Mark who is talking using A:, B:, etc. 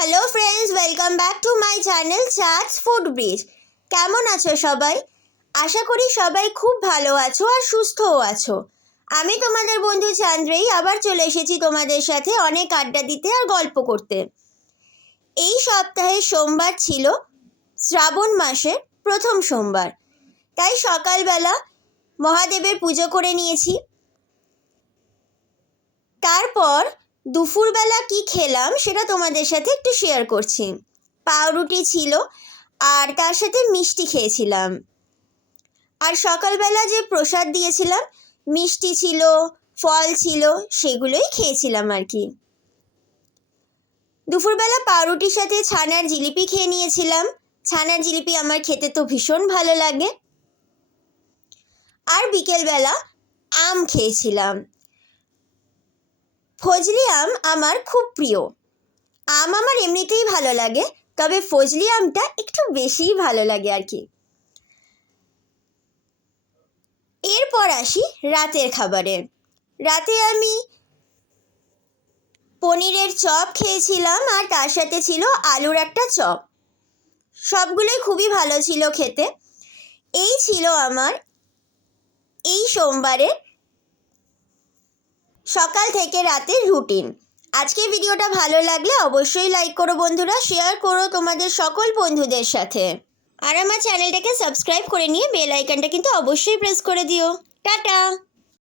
A: Hello friends welcome back to my channel charts food bridge কেমন আছো সবাই? আশা করি সবাই খুব ভালো আছো আর সুস্থও আছো। আমি তোমাদের বন্ধু চান্দ্রেই আবার চলে এসেছি তোমাদের সাথে অনেক আড্ডা দিতে আর গল্প করতে। এই সপ্তাহে সোমবার ছিল শ্রাবণ মাসের প্রথম সোমবার। তাই সকালবেলা মহাদেবের পুজো করে নিয়েছি। তারপর দুপুরবেলা কি খেলাম সেটা তোমাদের সাথে একটু শেয়ার করছি। পাউরুটি ছিল আর তার সাথে মিষ্টি খেয়েছিলাম। আর সকালবেলা যে প্রসাদ দিয়েছিলাম, মিষ্টি ছিল, ফল ছিল, সেগুলোই খেয়েছিলাম আর কি। দুপুরবেলা পাউরুটির সাথে ছানার জিলিপি খেয়ে নিয়েছিলাম। ছানার জিলিপি আমার খেতে তো ভীষণ ভালো লাগে। আর বিকেলবেলা আম খেয়েছিলাম। ফজলি আম আমার খুব প্রিয়। আম আমার এমনিতেই ভালো লাগে, তবে ফজলি আমটা একটু বেশিই ভালো লাগে আর কি। এরপর আসি রাতের খাবারে। রাতে আমি পনিরের চপ খেয়েছিলাম আর তার সাথে ছিল আলুর একটা চপ। সবগুলোই খুবই ভালো ছিল খেতে। এই ছিল আমার এই সোমবারে সকাল থেকে রাতের রুটিন আজকে ভিডিওটা ভালো লাগলে অবশ্যই লাইক করো বন্ধুরা শেয়ার করো তোমাদের সকল বন্ধুদের সাথে। আর আমার চ্যানেলটাকে সাবস্ক্রাইব করে নিয়ে বেল আইকনটা কিন্তু অবশ্যই প্রেস করে দিও। টাটা!